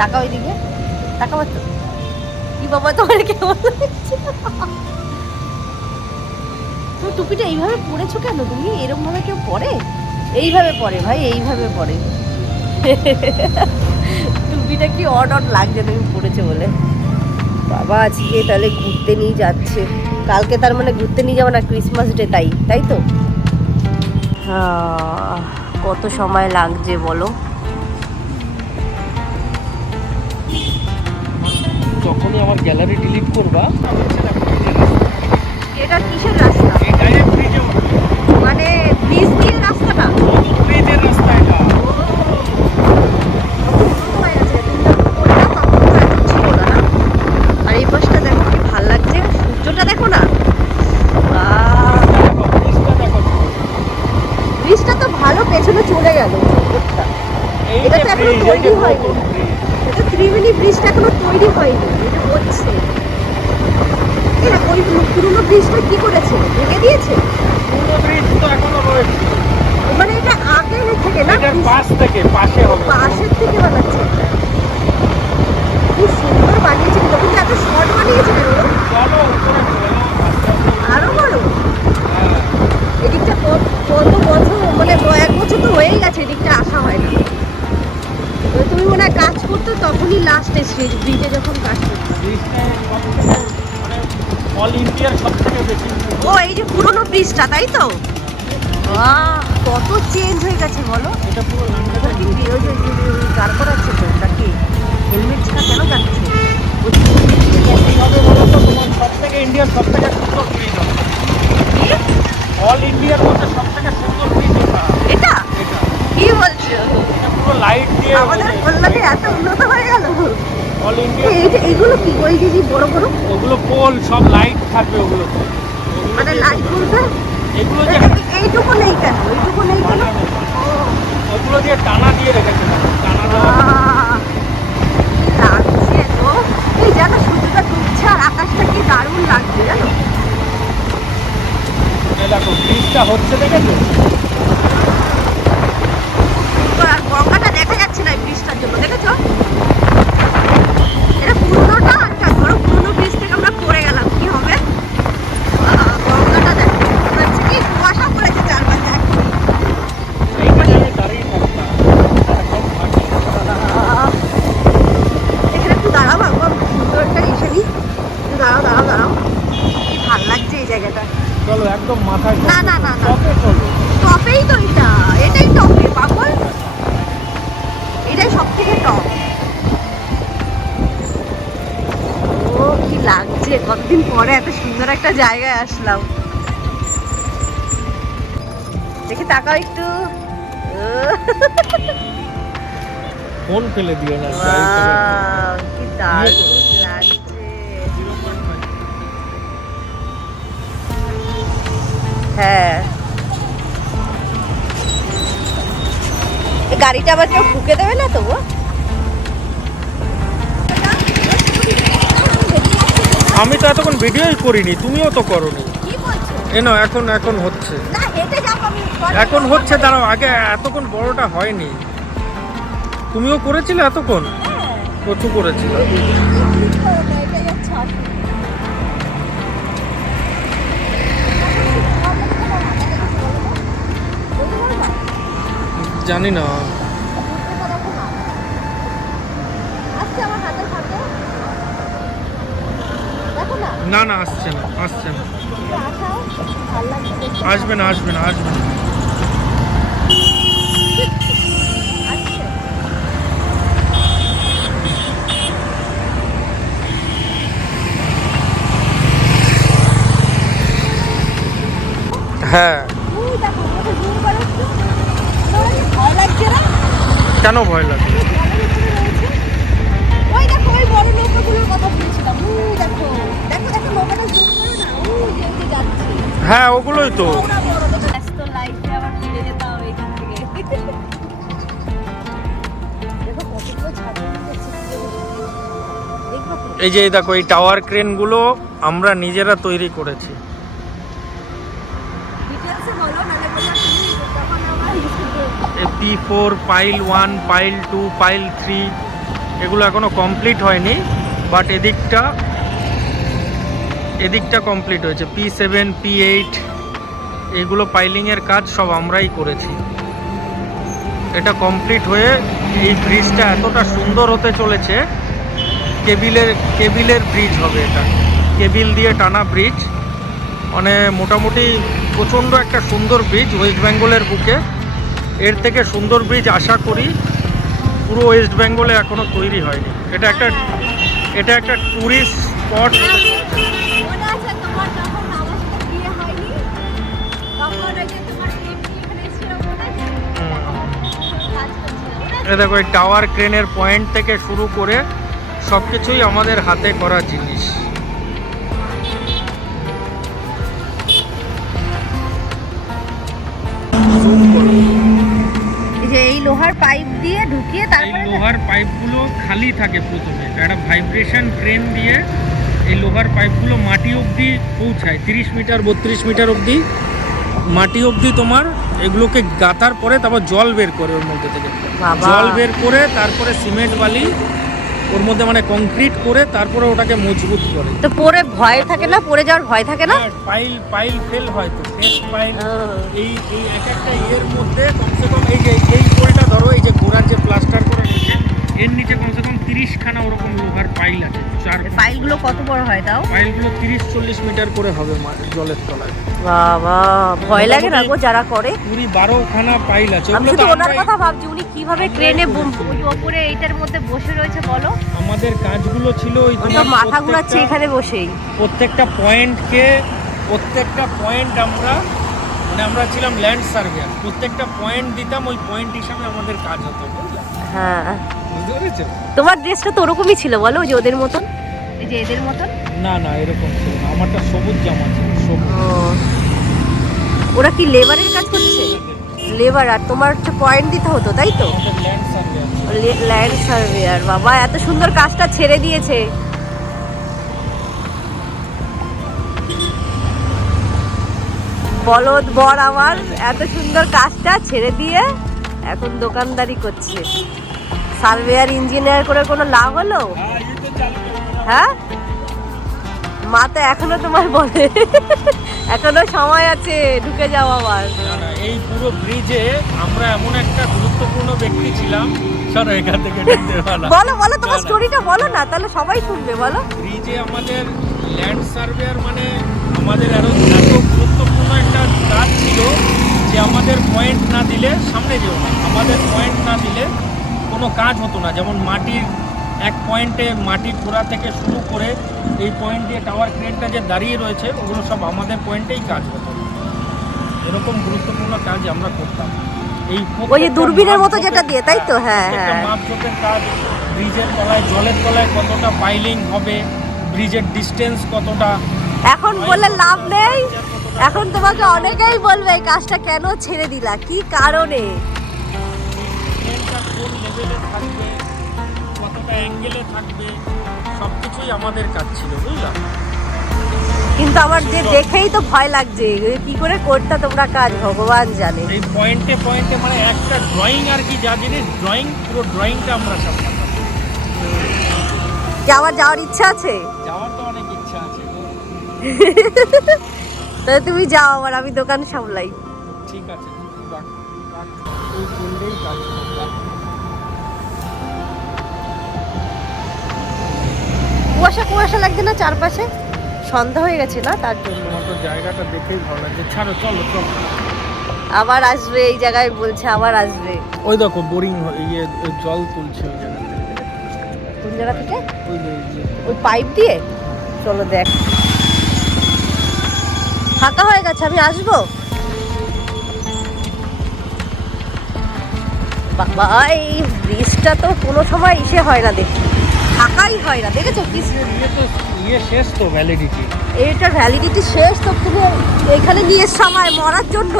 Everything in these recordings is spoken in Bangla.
টাকা ওইদিকে টাকা তো কি বাবা তোমার কেমন লাগছে? তুমি টুপিটা এইভাবে পরেছো কেন? তুমি এরকম ভাবে কেউ পরে? এইভাবে পরে ভাই, এইভাবে পরে। টুপিটা কি অড লাগছে তুমি পরেছো বলে। বাবা আজকে তাহলে ঘুরতে নিয়ে যাচ্ছে, কালকে তার মানে ঘুরতে নিয়ে যাবো না, ক্রিসমাস ডে, তাই তাই তো। কত সময় লাগছে বলো? যখনই আমার গ্যালারি ডিলিট করবা, এটা কিসের রাস্তা? এটাই ব্রিজে উঠবে, মানে ব্রিজ দিয়ে রাস্তাটা? ব্রিজের রাস্তা এটা। আর এই পাশটা দেখো কি ভাল লাগছে, সূর্যটা দেখো না। ব্রিজটা তো ভালো পেছনে চলে গেল। এটা তো এখনো তৈরি হয়নি, এটা ত্রিবেণী ব্রিজটা এখনো তৈরি হয়নি, এটা হচ্ছে। এরা ওই পুরোনো ব্রিজটা কি করেছে, ভেঙে দিয়েছে? পুরো ব্রিজ তো এখনো রয়েছে, মানে এটা আগে থেকে না, এটার পাশ থেকে, পাশে হবে, পাশের থেকে বানাচ্ছে। খুব সুন্দর বানিয়েছে কিন্তু, কিন্তু এত শর্ট বানিয়েছে কেন? চলো উপরে চলো, আরো বড়। হ্যাঁ। এদিকটা কত বছর, মানে 1 বছর তো হয়েই গেছে, এদিকটা আসা হয় না। তুমি মনে হয় কাজ করতো তখনই লাস্ট এসেছি, ব্রিজে যখন কাজ করতো। মানে অল ইন্ডিয়ার সব থেকে বেশি। ও এই যে পুরোনো ব্রিজটা, তাই তো? কত চেঞ্জ হয়ে গেছে বলো। এটা পুরো এবার কি গাড় করাচ্ছে তো, নাকি হেলমেট ছাড়া কেন যাচ্ছে? হবে বলো তো, তোমার সব থেকে ইন্ডিয়ার সব থেকে সুন্দর ব্রিজ হবে, অল ইন্ডিয়ার মধ্যে সব থেকে সুন্দর ব্রিজ এটা এটা কি বলছো? এটা পুরো লাইট দিয়ে আমাদের কল্যাণে এত উন্নত হয়ে গেল। All India. এই যে এইগুলো কি, ওই যে বড় বড় ওগুলো পোল, সব লাইট থাকবে ওগুলোতে। মানে লাইট বলতে এগুলো যে এইটুকু নেই কেন, এইটুকু নেই কেন? ওগুলো দিয়ে টানা দিয়ে রেখেছে, টানা দেওয়া। লাগছে তো, এই জায়গা সূর্যটা ডুবছে আর আকাশটা কি দারুণ লাগছে জানো। দেখো ব্রিজটা হচ্ছে, দেখেছো? আর গঙ্গাটা দেখা যাচ্ছে না এই ব্রিজটার জন্য, দেখেছো? এটা পুরোনোটা, আচ্ছা ধরো পুরোনো ব্রিজ থেকে আমরা পড়ে গেলাম, কি হবে? গঙ্গাটা দেখো, মনে হচ্ছে কি কুয়াশা পড়েছে চারপাশে। এইখানে দাঁড়িয়ে থাকতাম, এখন ফাঁকি। এখানে একটু দাঁড়াও বাবা, সুন্দর একটা এসে নিই। একটু দাঁড়াও দাঁড়াও দাঁড়াও, কি ভাল লাগছে এই জায়গাটা। চলো একদম মাথায় না না না না, টপে চলো। টপেই তো এটা, এটাই টপে পাগল, এটাই সব থেকে টপ। ও কি লাগছে, কতদিন পরে এত সুন্দর একটা জায়গায় আসলাম। দেখি তাকাও একটু। ফোন ফেলে দিও না, ওয়াও, কি দারুণ লাগছে। হ্যাঁ, এই গাড়িটা আবার কেউ ঢুকে দেবে না তো? আমি তো এতক্ষণ ভিডিওই করিনি, তুমিও তো করোনি। কি বলছো? এনো এখন এখন হচ্ছে, না হেঁটে যাবো আমি। এখন হচ্ছে, দাঁড়াও, আগে এতক্ষণ বড়টা হয়নি। তুমিও করেছিলে এতক্ষণ, কত করেছিল? জানি না। না না, আসছে না, আসছে না, আসবে না, আসবে না, আসবে না। হ্যাঁ, কেন ভয় লাগে? ওই দেখো, ওই বড় নৌকাগুলোর কথা বলছিলাম, ওই দেখো দেখো দেখো, নৌকাটা জুম করো না, ওই যে ওই যে যাচ্ছে। হ্যাঁ, ওগুলোই তো। ওরা বড় দেখো, ব্যস্ত লাইফে আবার ফিরে যেতে হবে এখান থেকে। দেখো কতগুলো ছাত্র দেখো তো। এই যে দেখো, এই টাওয়ার ক্রেনগুলো আমরা নিজেরা তৈরি করেছি। ডিটেইলসে বলো, নালে বললাম তুমি তখন আমার P4, পাইল 1, পাইল 2, পাইল 3, এগুলো এখনো কমপ্লিট হয়নি, বাট এদিকটা কমপ্লিট হয়েছে। P7 P8 এগুলো পাইলিংয়ের কাজ সব আমরাই করেছি। এটা কমপ্লিট হয়ে এই ব্রিজটা এতটা সুন্দর হতে চলেছে, কেবিলের ব্রিজ হবে এটা, কেবিল দিয়ে টানা ব্রিজ। মানে মোটামুটি প্রচণ্ড একটা সুন্দর ব্রিজ ওয়েস্ট বেঙ্গলের বুকে। এর থেকে সুন্দর ব্রিজ আশা করি পুরো ওয়েস্ট বেঙ্গলে এখনো তৈরি হয়নি। এটা একটা ট্যুরিস্ট স্পট। মনে আছে তোমার যখন আমার সাথে বিয়ে হয়নি তখন ওই যে তোমার এমপি এখানে এসেছিল মনে আছে? কাজ করছিল। এ দেখো এই টাওয়ার ক্রেনের পয়েন্ট থেকে শুরু করে সব কিছুই আমাদের হাতে করা জিনিস। এই যে এই লোহার পাইপ দিয়ে ঢুকিয়ে এই তারপরে লোহার পাইপগুলো খালি থাকে প্রথমে, একটা ভাইব্রেশন ক্রেন দিয়ে এই লোহার পাইপগুলো মাটি অবধি পৌঁছায়। 30 মিটার 32 মিটার অবধি মাটি অবধি তোমার এগুলোকে গাঁথার পরে তারপর জল বের করে ওর মধ্যে থেকে। বাবা। জল বের করে তারপরে সিমেন্ট বালি ওর মধ্যে মানে কংক্রিট করে তারপরে ওটাকে মজবুত করে। তো পরে ভয় থাকে না, পড়ে যাওয়ার ভয় থাকে না? পাইল ফেল হয় তো, ফ্রেশ পাইল। ও। এই এক একটা ইয়ের মধ্যে কমসে কম এই পোলটা ধরো, এই যে গোড়ার যে প্লাস্টার করে রয়েছে এর নিচে কমসে কম 30 খানা ওরকম লোহার পাইল আছে। পাইলগুলো কত বড় হয় তাও? পাইলগুলো 30-40 মিটার করে হবে জলের তলায়। বাবা, ভয় লাগে না গো যারা করে? 12 খানা পাইল আছে। আমি শুধু ওনার কথা ভাবছি, উনি কিভাবে ট্রেনে উপরে এইটার মধ্যে বসে রয়েছে বলো। আমাদের কাজগুলো ছিল ওই তো মাথা ঘুরাচ্ছে এখানে বসেই। প্রত্যেকটা পয়েন্ট আমরা ছিলাম ল্যান্ড সার্ভেয়ার। প্রত্যেকটা পয়েন্ট দিতাম, ওই পয়েন্ট হিসাবে আমাদের কাজ হতো, বুঝলে? হ্যাঁ, বুঝতে পেরেছো? তোমার ড্রেসটা তো ওরকমই ছিল বলো, যে ওদের মতন, এই যে এদের মতন। না এরকম ছিল না, আমারটা সবুজ জামা ছিল, সবুজ। ওরা কি লেবারের কাজ করছে? লেবার, আর তোমার হচ্ছে পয়েন্ট দিতে হতো, তাই তো? Land surveyor. Land surveyor. বাবা, এত সুন্দর কাজটা ছেড়ে দিয়েছে। বলদ বর আমার এত সুন্দর কাজটা ছেড়ে দিয়ে এখন দোকানদারি করছে। সার্ভেয়ার ইঞ্জিনিয়ার করে কোনো লাভ হলো? হ্যাঁ, মা তো এখনো তোমার বলে এখনো সময় আছে, ঢুকে যাও আবার। এই পুরো ব্রিজে আমরা এমন একটা গুরুত্বপূর্ণ ব্যক্তি ছিলাম। সরো এখান থেকে ঢুকতে পারলাম। বলো তোমার স্টোরিটা বলো না, তাহলে সবাই শুনবে। বলো। ব্রিজে আমাদের ল্যান্ড সার্ভেয়ার মানে আমাদের এত গুরুত্বপূর্ণ একটা কাজ ছিল যে আমাদের পয়েন্ট না দিলে সামনে যেও না। আমাদের পয়েন্ট না দিলে কোনো কাজ হতো না। যেমন মাটির এক পয়েন্টে মাটি খোঁড়া থেকে শুরু করে এই পয়েন্ট দিয়ে টাওয়ার ক্রেনটা যে দাঁড়িয়ে রয়েছে ওগুলো সব আমাদের পয়েন্টেই কাজ হতো। এরকম গুরুত্বপূর্ণ কাজ আমরা করতাম। ওই যে দূরবীনের মতো যেটা দিয়ে, তাই তো? হ্যাঁ হ্যাঁ। মাপজোকের কাজ, ব্রিজের তলায় জলের তলায় কতটা পাইলিং হবে, ব্রিজের ডিস্টেন্স কতটা। এখন বললে লাভ নেই, এখন তোমাকে অনেকেই বলবে এই কাজটা কেন ছেড়ে দিলা, কি কারণে। ট্রেনটা কোন লেভেলে থাকবে, কতটা অ্যাঙ্গেলে থাকবে, সব কিছুই আমাদের কাজ ছিল, বুঝলাম। কিন্তু আমার যে দেখেই তো ভয় লাগছে, কি করে করতে তোমরা কাজ ভগবান জানে। এই পয়েন্টে মানে একটা ড্রয়িং আর কি, যা জিনিস ড্রয়িং, পুরো ড্রয়িংটা আমরা সামলাতাম। কি আমার যাওয়ার ইচ্ছা আছে? যাওয়ার তো অনেক ইচ্ছা আছে। তাহলে তুমি যাও, আবার আমি দোকান সামলাই। ঠিক আছে, ওই করলেই কাজ করতাম। কুয়াশা লাগছে না চারপাশে? সন্ধ্যা হয়ে গেছে না, তার জন্য। তোমার তো জায়গাটা দেখেই ভালো লাগছে। ছাড়ো, চলো। আবার আসবে এই জায়গায়, বলছে আবার আসবে। ওই দেখো বোরিং জল তুলছে ওই জায়গা থেকে। কোন জায়গা থেকে? যে ওই পাইপ দিয়ে। চলো দেখ, ফাঁকা হয়ে গেছে, আমি আসবো। বাবা, এই ব্রিজটা তো কোনো সময় ইসে হয় না, দেখি ফাঁকাই হয় না, দেখেছো কি? শেষ তো ভ্যালিডিটি, এইটার ভ্যালিডিটি শেষ তো। তুমি এখানে নিয়ে সময় মরার জন্য,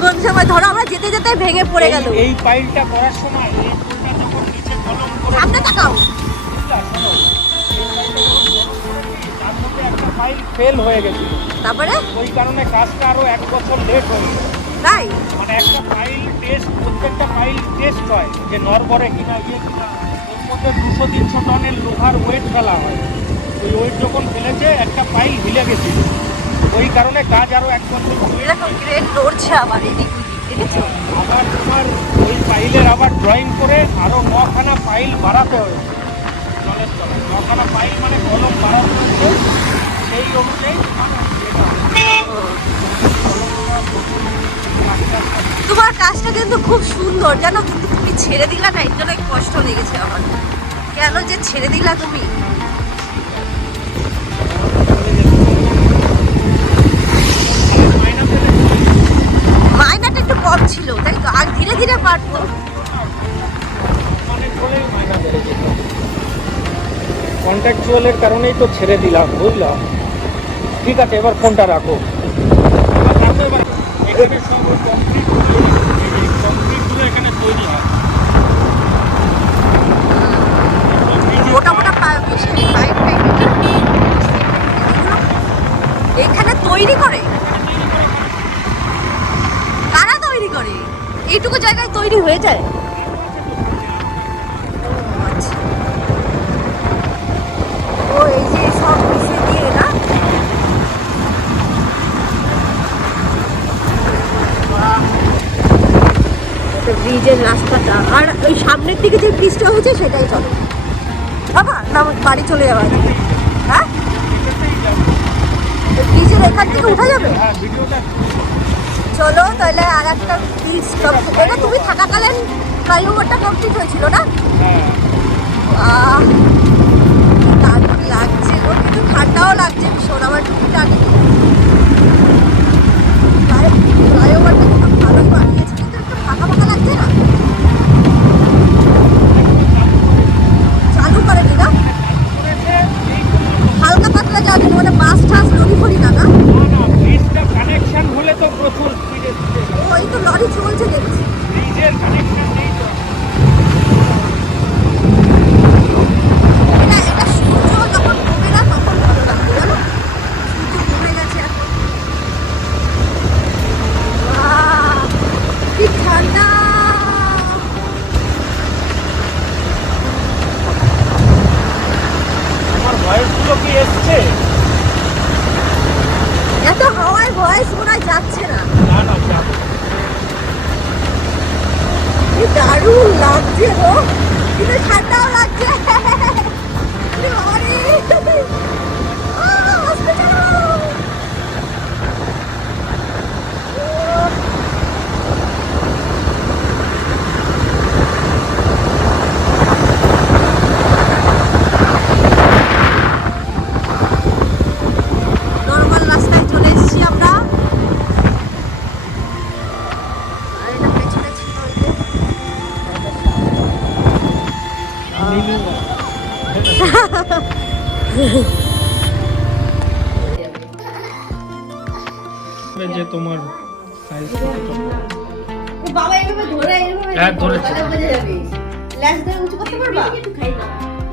কোন সময় ধরো আমরা যেতে যেতে ভেঙে পড়ে গেল। এই পাইলটা করার সময় এই পুলটা যখন নিচে কলম করে সামনে তাকাও। তার মধ্যে একটা পাইল ফেল হয়ে গেছিল, তারপরে ওই কারণে কাজটা আরো 1 বছর লেট হয়েছে। তাই মানে একটা পাইল টেস্ট, প্রত্যেকটা পাইল টেস্ট হয় যে নড়বড়ে কিনা, কিনা মধ্যে 200-300 টনের লোহার ওয়েট ফেলা হয়। ওই ওয়েট যখন ফেলেছে একটা পাইল হিলে গেছে, ওই কারণে কাজ আরও 1 বছর এরকম ক্রেন নড়ছে আবার এদিক ওদিক, দেখেছো? আবার তোমার ওই পাইলের আবার ড্রয়িং করে আরও 9খানা পাইল বাড়াতে হয়েছে জলের তলায়। 9খানা পাইল মানে কলম বাড়াতে হয়েছে, সেই অনুযায়ী তোমার কাজটা কিন্তু খুব সুন্দর জানো, কিন্তু তুমি ছেড়ে দিলা না, এর জন্য কষ্ট লেগেছে আমার। কেন যে ছেড়ে দিলা তুমি? মাইনাটা একটু কম ছিল তাই তো, আর ধীরে ধীরে বাড়তো। কন্ট্রাকচুয়ালের কারণেই তো ছেড়ে দিলাম, বুঝলাম। ঠিক আছে, এবার ফোনটা রাখো। এবার এখানে সব কমপ্লিটগুলো এখানে তৈরি হয়। মোটা মোটা এখানে তৈরি করে, কারা তৈরি করে? এইটুকু জায়গায় তৈরি হয়ে যায়? আচ্ছা, ও এই যে সব মিশিয়ে দিয়ে না। ব্রিজের রাস্তাটা আর ওই সামনের দিকে যে ব্রিজটা হয়েছে সেটাই চলে বাবা, না বাড়ি চলে যাওয়া আছে? হ্যাঁ, ব্রিজের এখান থেকে উঠা যাবে। চলো তাহলে আর একটা ব্রিজ, এটা তুমি থাকাকালীন ফ্লাইওভারটা কমপ্লিট হয়েছিল না? দারুণ লাগছে গো, কিন্তু ঠান্ডাও লাগছে ভীষণ। আমার টুপিটা আগে ফ্লাইওভারটা কিন্তু ভালোই বানিয়েছে, কিন্তু একটু ফাঁকা ফাঁকা লাগছে না? চালু করেনি না, হালকা পাতলা যাবে, মানে বাস টাস লরি ফরি না? না, কানেকশন হলে তো প্রচুর স্পিডে ওই তো লরি চলছে দেখছি। ব্রিজের কানেকশন নেই তো। এটা সূর্য যখন কমে না তখন ভালো লাগবে জানো, সূর্য কমে গেছে এখন। আহ, কি ঠান্ডা! আমার ভয়েসগুলো কি এসছে? এত হাওয়ায় ভয়েস মনে হয় যাচ্ছে না। না না, যাবে। কি দারুণ লাগছে গো, কিন্তু ঠান্ডাও লাগছে। ওরে বাবা রে! আস্তে চালাও। নর্মাল রাস্তায় চলে এসেছি আমরা। আর এটা পেছনে ছিল ওই যে। যে তোমার সাইজ বাবা এইভাবে ধরে এইভাবে হ্যাঁ, ধরেছি। তাহলে বোঝা যাবে। ল্যাস ধরে উঁচু করতে পারবা?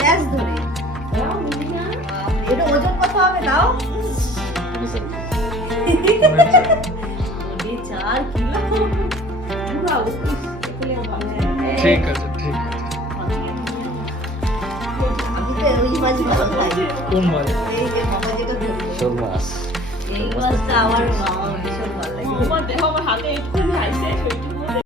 ল্যাস ধরে এটা ওজন কত হবে দাও? 4 কিলো। ঠিক আছে, ঠিক আছে। আমি তো ওই মাছই ভালো খাই। কোন মাছ? এই যে বাবা যেটা ধরে। শোল মাছ। এই মাছটা আমার ভীষণ ভালো লাগে। আমার দেহ আমার হাতে একটু